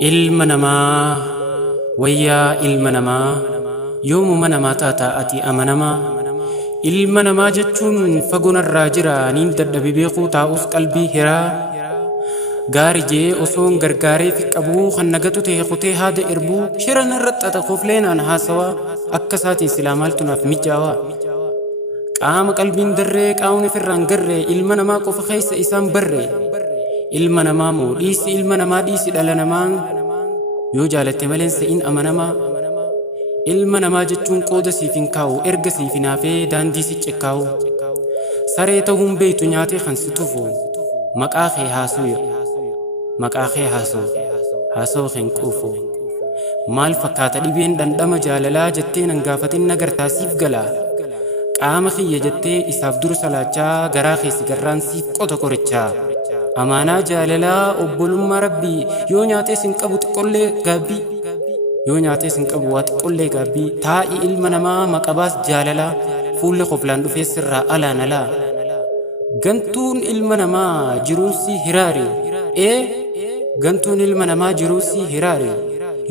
Ilma namaa wayyaa ilma namaa yoomuma namaa taata'ati amanamaa. Ilma namaa jechuun fagoonarraa jira niin dadhabe beekuu taa'us qalbii hiraa. Gaari jee osoon gargaaree fi qabuu kan nagatu ta'e kutee haada irbuu shiran irratti xaxaqofleenaan haasawaa akka isaatiin silaa maaltu naaf mijaawaa. Qaama qalbiin darree qaamni ofirraan garree ilma namaa qofa keessa isaan barree. Ilma namaa moo dhiisi ilma namaa dhiisi dhala namaa yoo jaalatte maleen se'in amanamaa. Ilma namaa jechuun qooda siif hin kaa'u erga siif hin hafee daandii si cekkaawu. Saree ta'uun beeytu nyaatee kan si tufu maqaa kee haasuu maqaa kee haasoo keen quufu. Maal fakkaata dhibeen dhandhama jaalalaa jettee nan gaafatin nagartaa siif galaa. Qaama kiyya jettee isaaf dura salaachaa garaa keessi garraan siif qota qorichaa. Amaanaa jaalalaa obbolummaa rabbii yoo nyaatees hin qabu xiqqollee gaabbii. Yoo nyaatees hin qabu waa xiqqollee gaabbii. Taa'i ilma namaa maqabaas jaalalaa fuulle qoflaan dhufee sirraa alaan alaa. Gantuun ilma namaa jiruunsi hiraare. Gantuun ilma namaa jiruunsi hiraare.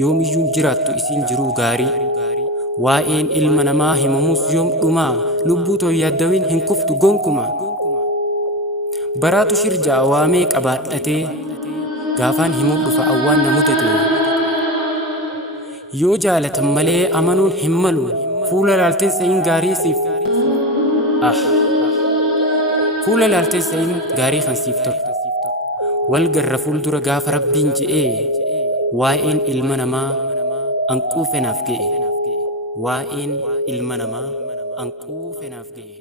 Yoomiyyuun jiraattu isiin jiruu gaarii. Waa'een ilma namaa himamus yoom dhumaa lubbuu too yaaddawin hin kuftu gonkumaa. Baraatu shirjaa waamee qabaadhatee gaafaan himuu dhufa awwaan na mudate. Yoo jaalatan malee amanuun hin malu fuula laalteen sa'iin gaarii siif fuula laalteen sa'iin gaarii kan siif tolu. Wal garra fuuldura gaafa rabbiin je'ee waa'een ilma namaa anquu fenaaf ga'e. Waa'een ilma namaa anquu fenaaf ga'e.